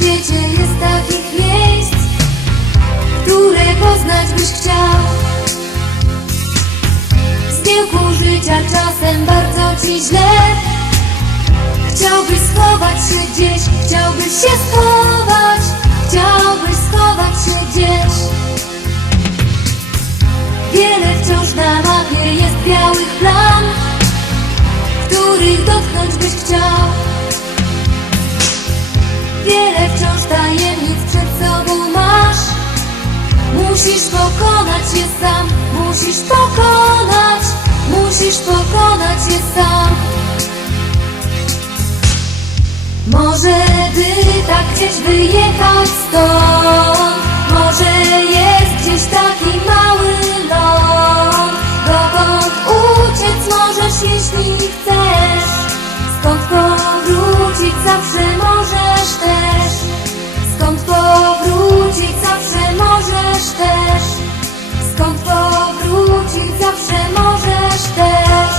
świecie jest takich miejsc, które poznać byś chciał. W zgiełku życia czasem bardzo ci źle. Chciałbyś schować się gdzieś, chciałbyś się schować, chciałbyś schować się gdzieś. Wiele wciąż na mapie jest białych plam, których dotknąć byś chciał. Pokonać je sam, musisz pokonać, musisz pokonać je sam. Może by tak gdzieś wyjechać stąd Może jest gdzieś taki mały ląd Dokąd uciec możesz jeśli chcesz Skąd powrócić zawsze powrócić zawsze możesz też.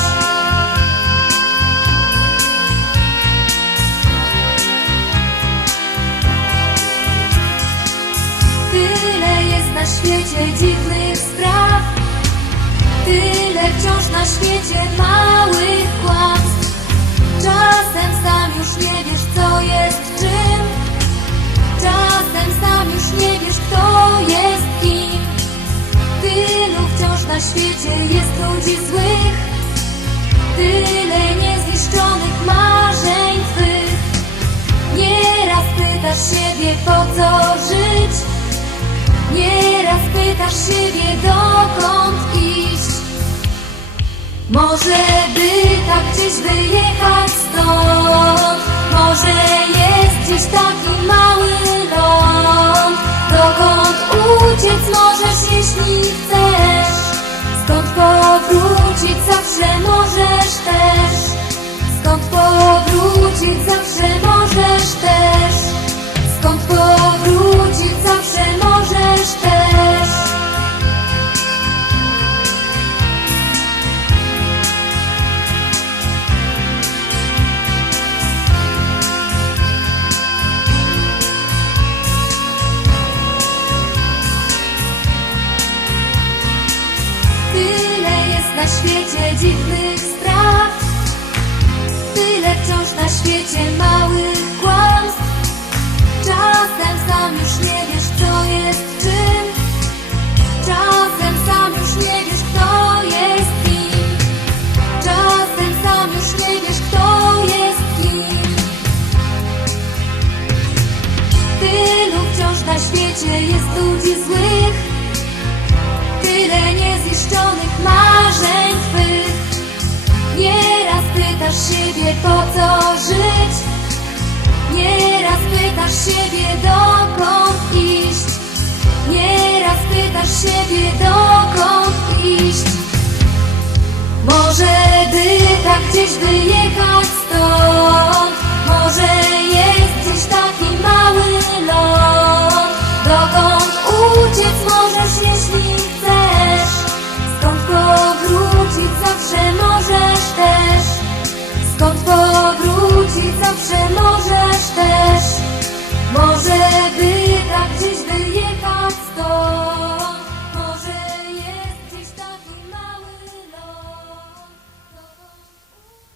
Tyle jest na świecie dziwnych spraw. Tyle wciąż na świecie małych kłamstw. Czasem sam już nie wiesz co jest czym świecie jest ludzi złych. Tyle niezniszczonych marzeń twych. Nieraz pytasz siebie po co żyć? Nieraz pytasz siebie dokąd iść? Może by tak gdzieś wyjechać stąd. Może jest gdzieś taki mały ląd. Dokąd uciec możesz jeśli chcesz powrócić zawsze możesz też. Skąd powrócić zawsze na świecie dziwnych spraw. Tyle wciąż na świecie małych kłamstw. Czasem sam już nie wiesz co jest czym. Czasem sam już nie wiesz kto jest kim. Czasem sam już nie wiesz kto jest kim. Tylu wciąż na świecie jest ludzi złych. Tyle niezniszczonych marzeń pytasz siebie dokąd iść? Nieraz pytasz siebie dokąd iść? Może by tak gdzieś wyjechać stąd? Może jest gdzieś taki mały ląd Dokąd uciec możesz jeśli chcesz? Skąd powrócić zawsze możesz też? Skąd powrócić zawsze możesz też Może